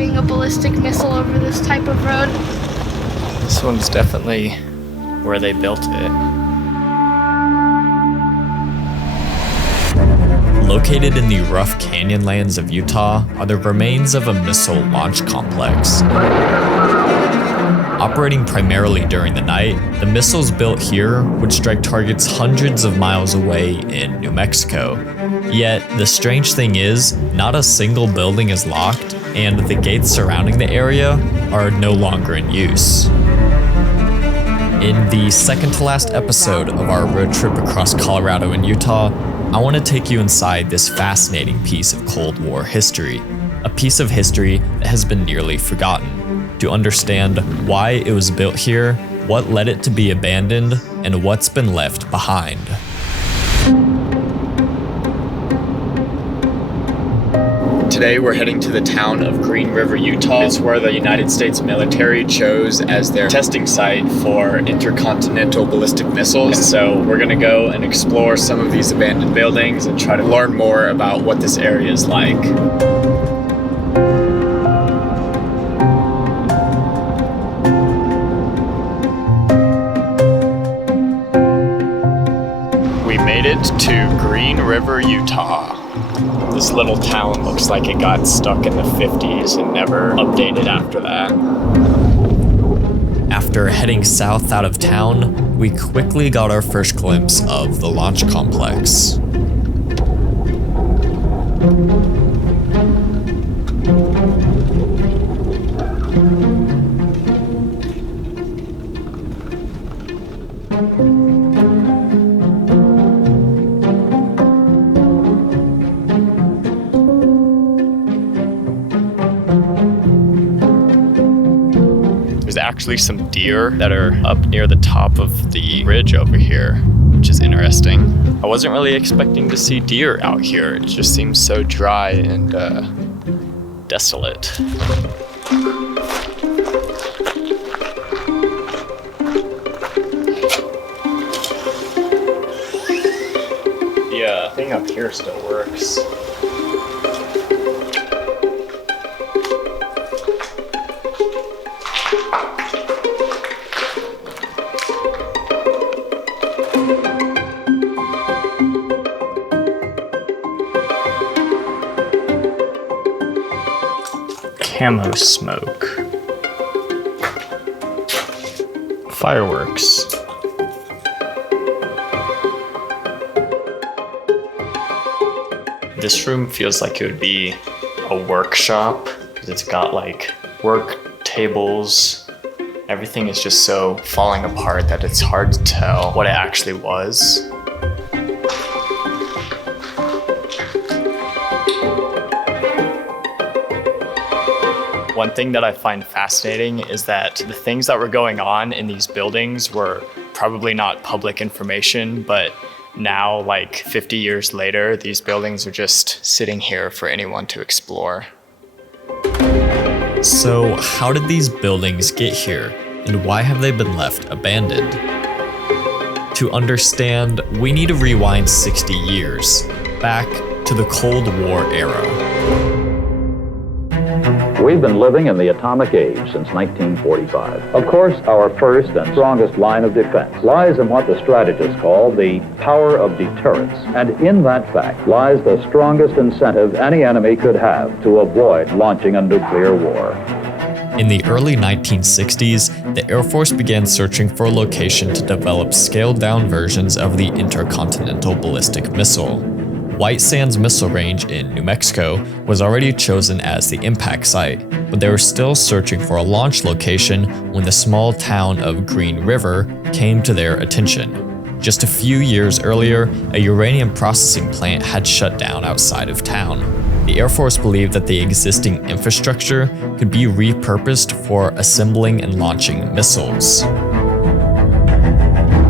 driving a ballistic missile over this type of road. This one's definitely where they built it. Located in the rough canyon lands of Utah are the remains of a missile launch complex. Operating primarily during the night, the missiles built here would strike targets hundreds of miles away in New Mexico. Yet, the strange thing is, not a single building is locked, and the gates surrounding the area are no longer in use. In the second to last episode of our road trip across Colorado and Utah, I want to take you inside this fascinating piece of Cold War history, a piece of history that has been nearly forgotten, to understand why it was built here, what led it to be abandoned, and what's been left behind. Today we're heading to the town of Green River, Utah. It's where the United States military chose as their testing site for intercontinental ballistic missiles. And so we're gonna go and explore some of these abandoned buildings and try to learn more about what this area is like. We made it to Green River, Utah. This little town looks like it got stuck in the 50s and never updated after that. After heading south out of town, we quickly got our first glimpse of the launch complex. There's actually some deer that are up near the top of the ridge over here, which is interesting. I wasn't really expecting to see deer out here. It just seems so dry and desolate. The thing up here still works. Camo smoke. Fireworks. This room feels like it would be a workshop because it's got like work tables. Everything is just so falling apart that it's hard to tell what it actually was. One thing that I find fascinating is that the things that were going on in these buildings were probably not public information, but now, like 50 years later, these buildings are just sitting here for anyone to explore. So, how did these buildings get here, and why have they been left abandoned? To understand, we need to rewind 60 years, back to the Cold War era. We've been living in the atomic age since 1945. Of course, our first and strongest line of defense lies in what the strategists call the power of deterrence. And in that fact lies the strongest incentive any enemy could have to avoid launching a nuclear war. In the early 1960s, the Air Force began searching for a location to develop scaled-down versions of the intercontinental ballistic missile. White Sands Missile Range in New Mexico was already chosen as the impact site, but they were still searching for a launch location when the small town of Green River came to their attention. Just a few years earlier, a uranium processing plant had shut down outside of town. The Air Force believed that the existing infrastructure could be repurposed for assembling and launching missiles.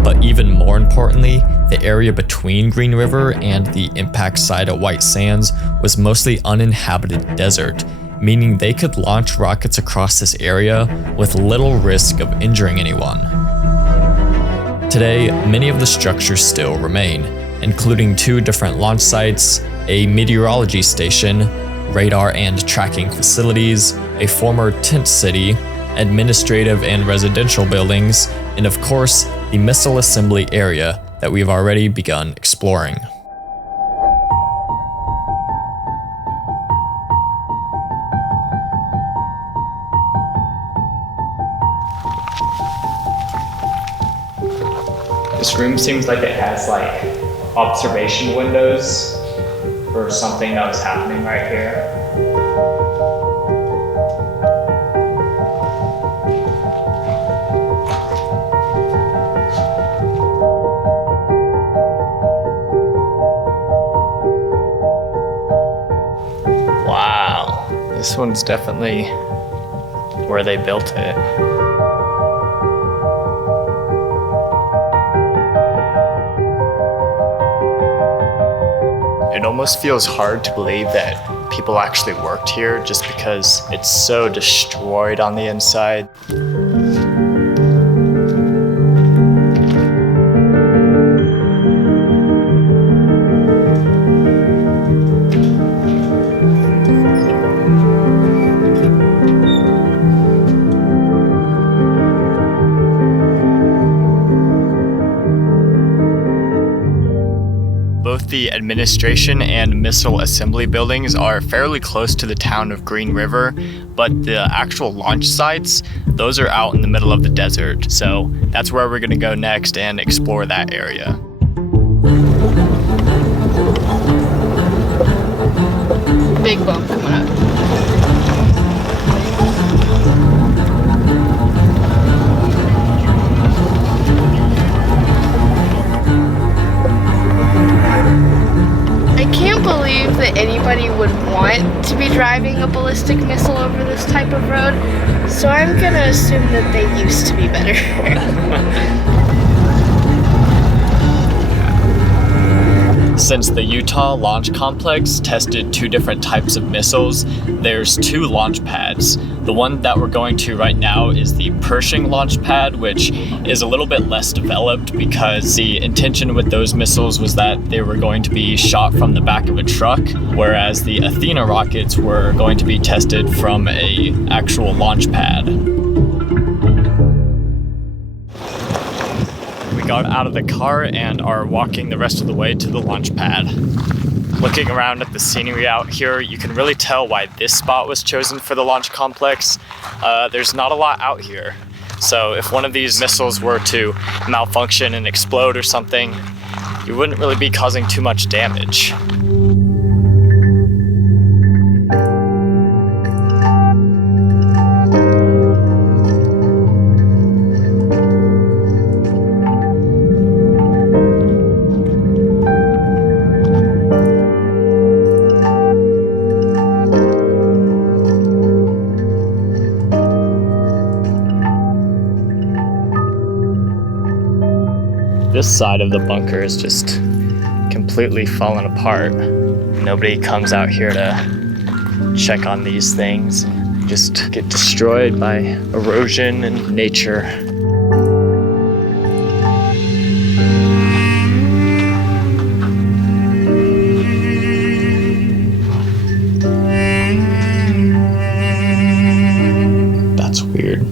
But even more importantly, the area between Green River and the impact site at White Sands was mostly uninhabited desert, meaning they could launch rockets across this area with little risk of injuring anyone. Today, many of the structures still remain, including 2 different launch sites, a meteorology station, radar and tracking facilities, a former tent city, administrative and residential buildings, and of course, the missile assembly area that we've already begun exploring. This room seems like it has like observation windows for something that was happening right here. Wow, this one's definitely where they built it. It almost feels hard to believe that people actually worked here just because it's so destroyed on the inside. Both the administration and missile assembly buildings are fairly close to the town of Green River, but the actual launch sites, those are out in the middle of the desert. So that's where we're gonna go next and explore that area. Big bump coming up. I can't believe that anybody would want to be driving a ballistic missile over this type of road, so I'm gonna assume that they used to be better. Since the Utah Launch Complex tested 2 different types of missiles, there's 2 launch pads. The one that we're going to right now is the Pershing Launch Pad, which is a little bit less developed because the intention with those missiles was that they were going to be shot from the back of a truck, whereas the Athena rockets were going to be tested from an actual launch pad. We got out of the car and are walking the rest of the way to the launch pad. Looking around at the scenery out here, you can really tell why this spot was chosen for the launch complex. There's not a lot out here. So if one of these missiles were to malfunction and explode or something, you wouldn't really be causing too much damage. This side of the bunker is just completely fallen apart. Nobody comes out here to check on these things. Just get destroyed by erosion and nature. That's weird.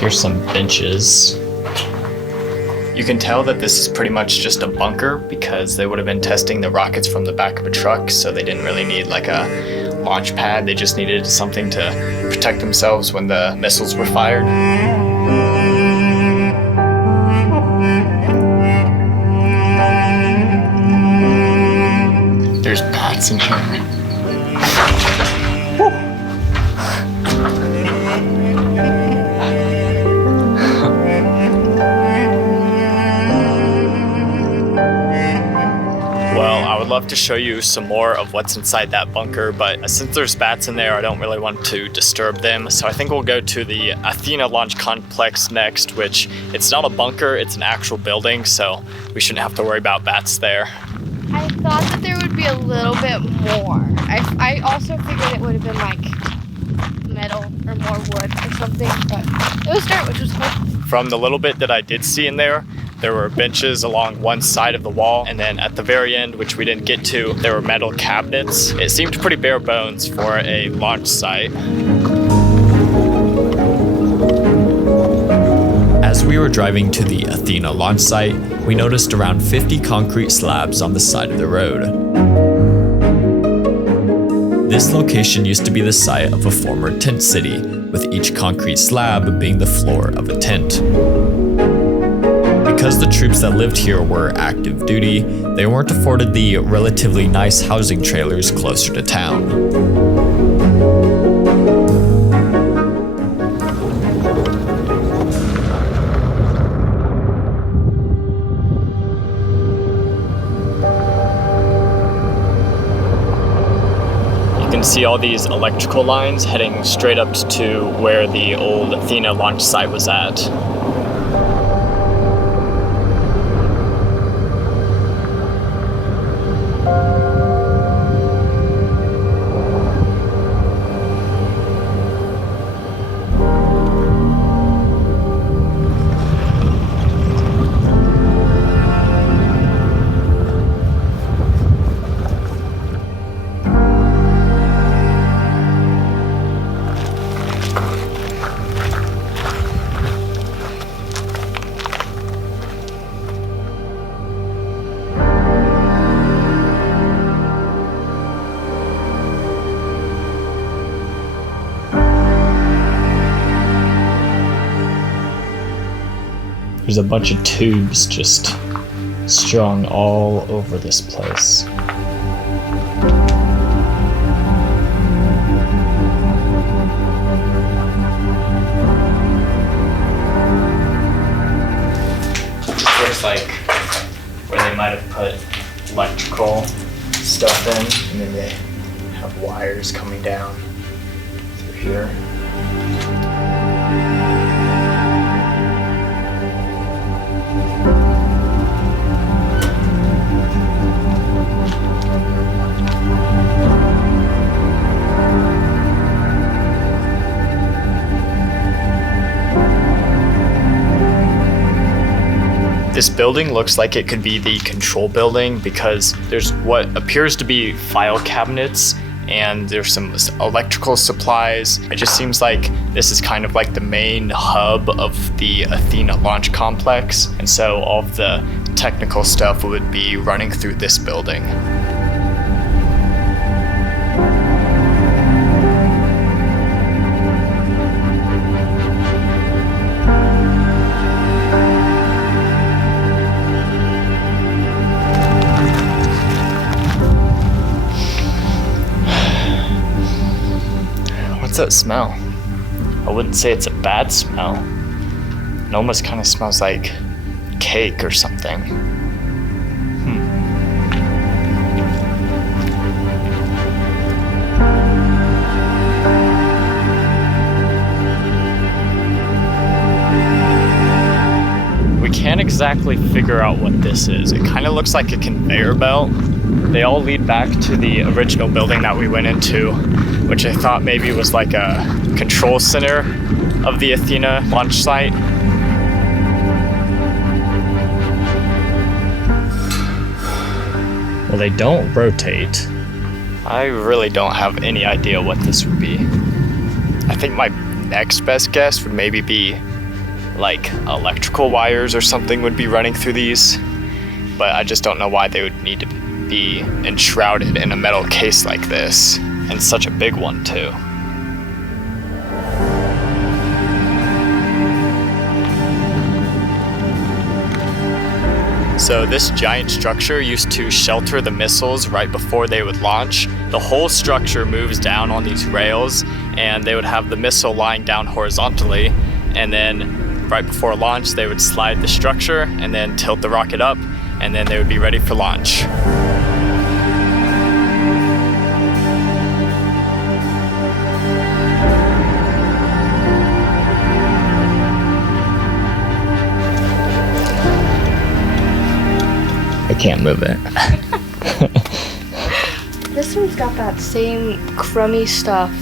Here's some benches. You can tell that this is pretty much just a bunker because they would have been testing the rockets from the back of a truck, so they didn't really need like a launch pad. They just needed something to protect themselves when the missiles were fired. There's bats in here. Love to show you some more of what's inside that bunker, but since there's bats in there, I don't really want to disturb them. So I think we'll go to the Athena Launch Complex next, which it's not a bunker, it's an actual building, so we shouldn't have to worry about bats there. I thought that there would be a little bit more. I also figured it would have been like metal or more wood or something, but it was dirt, which was cool. From the little bit that I did see in there, There were benches along one side of the wall, and then at the very end, which we didn't get to, there were metal cabinets. It seemed pretty bare bones for a launch site. As we were driving to the Athena launch site, we noticed around 50 concrete slabs on the side of the road. This location used to be the site of a former tent city, with each concrete slab being the floor of a tent. Because the troops that lived here were active duty, they weren't afforded the relatively nice housing trailers closer to town. You can see all these electrical lines heading straight up to where the old Athena launch site was at. There's a bunch of tubes just strung all over this place. Looks like where they might have put electrical stuff in, and then they have wires coming down through here. This building looks like it could be the control building because there's what appears to be file cabinets and there's some electrical supplies. It just seems like this is kind of like the main hub of the Athena launch complex, and so all of the technical stuff would be running through this building. What's that smell? I wouldn't say it's a bad smell. It almost kind of smells like cake or something. We can't exactly figure out what this is. It kind of looks like a conveyor belt. They all lead back to the original building that we went into, which I thought maybe was like a control center of the Athena launch site. Well, they don't rotate. I really don't have any idea what this would be. I think my next best guess would maybe be like electrical wires or something would be running through these, but I just don't know why they would need to be enshrouded in a metal case like this, and such a big one too. So this giant structure used to shelter the missiles right before they would launch. The whole structure moves down on these rails, and they would have the missile lying down horizontally, and then right before launch they would slide the structure and then tilt the rocket up, and then they would be ready for launch. I can't move it. This one's got that same crummy stuff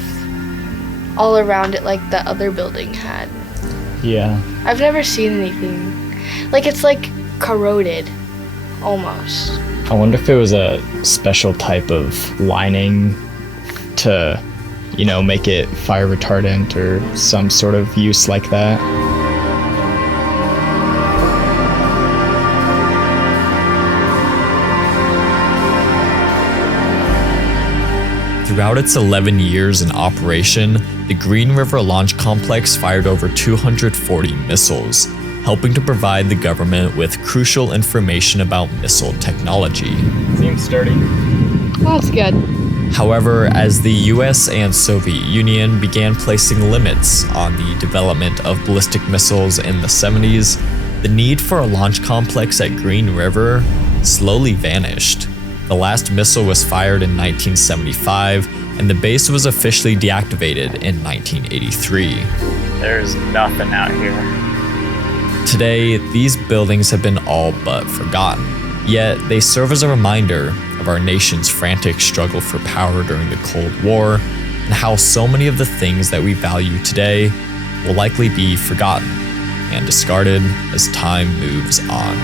all around it like the other building had. Yeah. I've never seen anything. Like, it's like corroded, almost. I wonder if it was a special type of lining to, make it fire retardant or some sort of use like that. Throughout its 11 years in operation, the Green River Launch Complex fired over 240 missiles, helping to provide the government with crucial information about missile technology. Seems sturdy. That's good. However, as the US and Soviet Union began placing limits on the development of ballistic missiles in the 70s, the need for a launch complex at Green River slowly vanished. The last missile was fired in 1975, and the base was officially deactivated in 1983. There's nothing out here. Today, these buildings have been all but forgotten, yet they serve as a reminder of our nation's frantic struggle for power during the Cold War, and how so many of the things that we value today will likely be forgotten and discarded as time moves on.